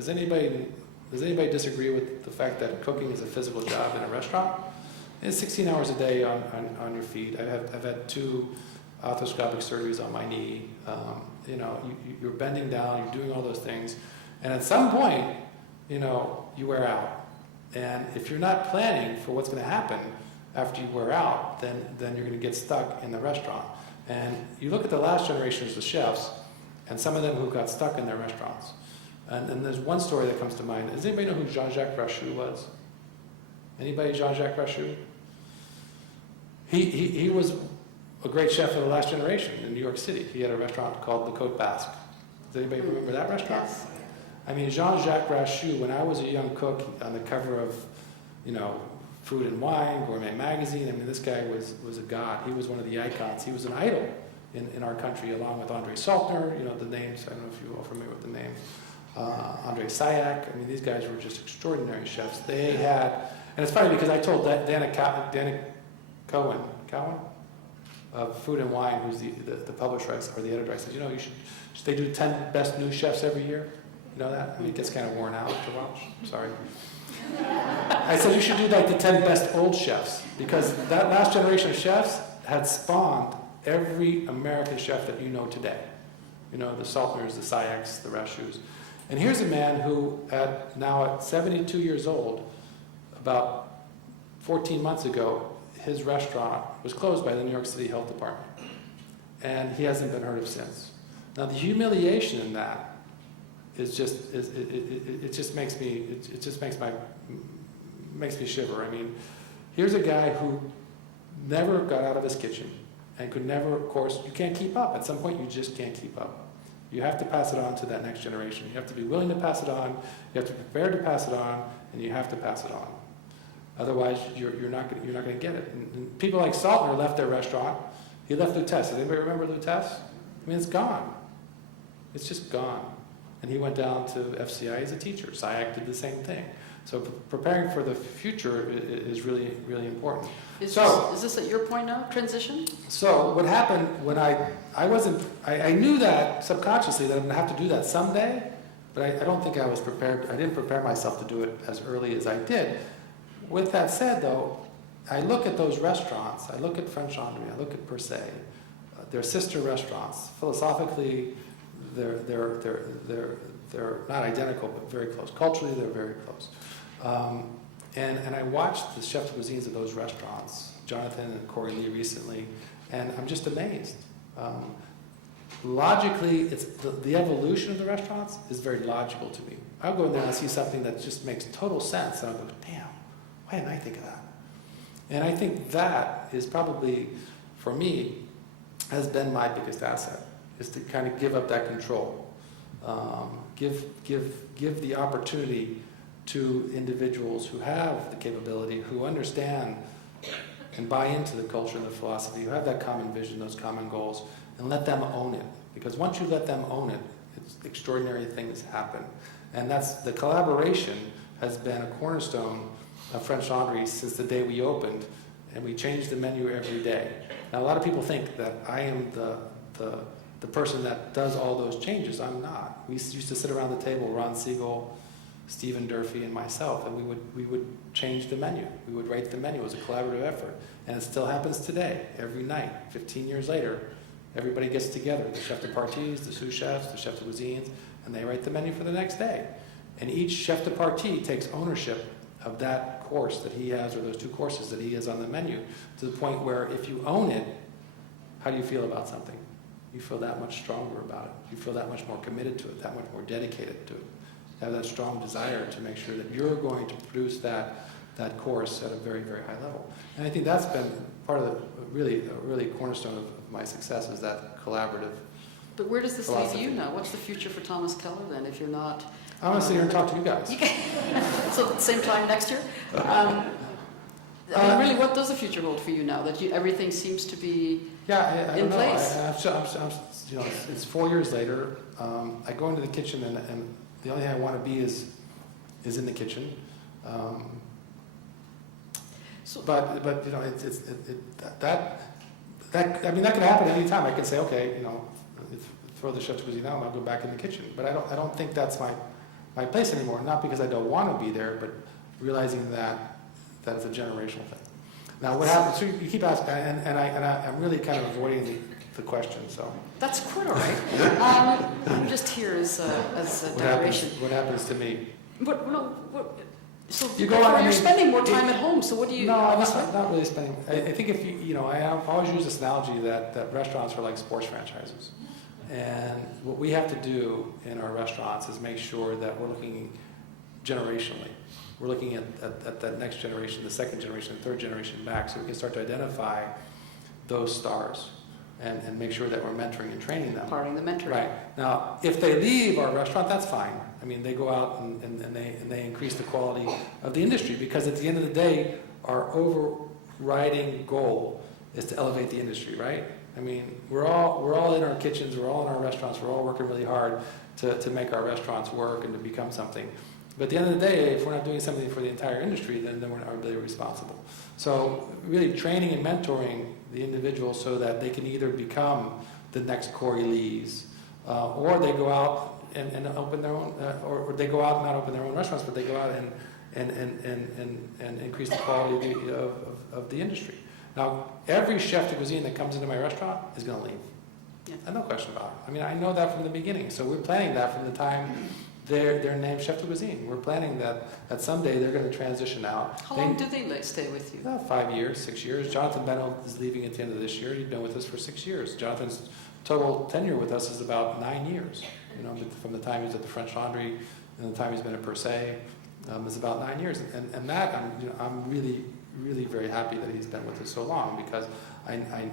does anybody disagree with the fact that cooking is a physical job in a restaurant? It's 16 hours a day on your feet. I've had 2 arthroscopic surgeries on my knee. You're bending down, you're doing all those things, and at some point, you wear out. And if you're not planning for what's going to happen after you wear out, then you're going to get stuck in the restaurant. And you look at the last generations of chefs, and some of them who got stuck in their restaurants. And there's one story that comes to mind. Does anybody know who Jean-Jacques Rachou was? Anybody Jean-Jacques Rachou? He was a great chef of the last generation in New York City. He had a restaurant called the Côte Basque. Does anybody remember that restaurant? Yes. I mean, Jean-Jacques Rachou, when I was a young cook on the cover of, Food and Wine, Gourmet Magazine, I mean, this guy was a god. He was one of the icons. He was an idol in our country, along with Andre Saltner, the names, I don't know if you're all familiar with the names. Andre Sayak, I mean, these guys were just extraordinary chefs. They had, and it's funny because I told Dana Cohen of Food and Wine, who's the publisher or the editor, I said, should they do 10 best new chefs every year? You know that? I mean, it gets kind of worn out to watch. Sorry. I said you should do like the 10 best old chefs, because that last generation of chefs had spawned every American chef that you know today. The Saltners, the Sayaks, the Rachous. And here's a man who, now at 72 years old, about 14 months ago, his restaurant was closed by the New York City Health Department. And he hasn't been heard of since. Now the humiliation in that is makes me shiver. I mean, here's a guy who never got out of his kitchen and could never, of course, you can't keep up. At some point, you just can't keep up. You have to pass it on to that next generation. You have to be willing to pass it on, you have to be prepared to pass it on, and you have to pass it on. Otherwise, you're not going to get it. And people like Saltner left their restaurant. He left Lutèce. Does anybody remember Lutèce? I mean, it's gone. It's just gone. And he went down to FCI as a teacher. Sayak did the same thing. So preparing for the future is really, really important. Is this at your point now, transition? So what happened when I knew that subconsciously that I'm going to have to do that someday, but I don't think I was prepared. I didn't prepare myself to do it as early as I did. With that said, though, I look at those restaurants. I look at French Laundry. I look at Per Se. They're sister restaurants. Philosophically, they're not identical, but very close. Culturally, they're very close. And I watched the chef de cuisines of those restaurants, Jonathan and Corey Lee recently, and I'm just amazed. Logically, it's the evolution of the restaurants is very logical to me. I'll go in there and see something that just makes total sense, and I'll go, damn, why didn't I think of that? And I think that is probably, for me, has been my biggest asset, is to kind of give up that control. Give the opportunity to individuals who have the capability, who understand and buy into the culture and the philosophy, who have that common vision, those common goals, and let them own it. Because once you let them own it, extraordinary things happen. And that's the collaboration has been a cornerstone of French Laundry since the day we opened, and we change the menu every day. Now, a lot of people think that I am the person that does all those changes. I'm not. We used to sit around the table, Ron Siegel, Stephen Durfee, and myself, and we would change the menu. We would write the menu. It was a collaborative effort. And it still happens today, every night, 15 years later. Everybody gets together, the chef de parties, the sous chefs, the chef de cuisines, and they write the menu for the next day. And each chef de partie takes ownership of that course that he has, or those 2 courses that he has on the menu, to the point where if you own it, how do you feel about something? You feel that much stronger about it. You feel that much more committed to it, that much more dedicated to it. You have that strong desire to make sure that you're going to produce that course at a very, very high level. And I think that's been part of the really cornerstone of my success, is that collaborative. But where does this leave you now? What's the future for Thomas Keller then, if you're not... I want to sit here and talk to you guys. So at the same time next year? I mean, really, what does the future hold for you now, that everything seems to be in place? It's 4 years later. I go into the kitchen, and the only thing I want to be is in the kitchen. But I mean, that could happen any time. I can say, okay, throw the chef de cuisine out, and I'll go back in the kitchen. But I don't think that's my place anymore, not because I don't want to be there, but realizing that it's a generational thing. Now, what happens? So you keep asking, I'm really kind of avoiding the question. So that's quite all right. I'm just here as a generation. What happens to me? So you go on, you're spending more time at home. So what do you? No, I'm not really spending. I think if I've always used this analogy that restaurants are like sports franchises, and what we have to do in our restaurants is make sure that we're looking generationally. We're looking at that next generation, the second generation, the third generation back, so we can start to identify those stars and make sure that we're mentoring and training them. Parting the mentoring. Right. Now, if they leave our restaurant, that's fine. I mean, they go out and they increase the quality of the industry, because at the end of the day, our overriding goal is to elevate the industry, right? I mean, we're all in our kitchens, we're all in our restaurants, we're all working really hard to make our restaurants work and to become something. But at the end of the day, if we're not doing something for the entire industry, then we're not really responsible. So really training and mentoring the individuals so that they can either become the next Corey Lees, or they go out and open their own, or they go out and not open their own restaurants, but they go out and increase the quality of the industry. Now, every chef de cuisine that comes into my restaurant is going to leave. Yeah. And no question about it. I mean, I know that from the beginning. So we're planning that from the time they're named chef de cuisine. We're planning that someday they're going to transition out. How long do they stay with you? 5 years, 6 years. Jonathan Bennell is leaving at the end of this year. He's been with us for 6 years. Jonathan's total tenure with us is about 9 years. From the time he was at the French Laundry and the time he's been at Per Se, is about 9 years. And that I'm really, really very happy that he's been with us so long, because I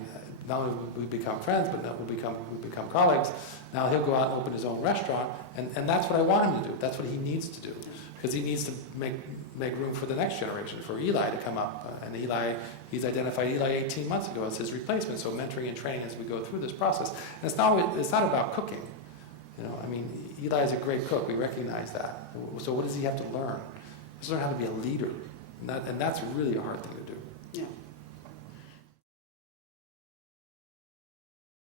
not only we become friends, but now we become colleagues. Now he'll go out and open his own restaurant, and that's what I want him to do. That's what he needs to do, because he needs to make room for the next generation, for Eli to come up. And he's identified Eli 18 months ago as his replacement. So mentoring and training as we go through this process. And it's not about cooking. I mean, Eli is a great cook. We recognize that. So what does he have to learn? He has to learn how to be a leader, and that's really a hard thing to do.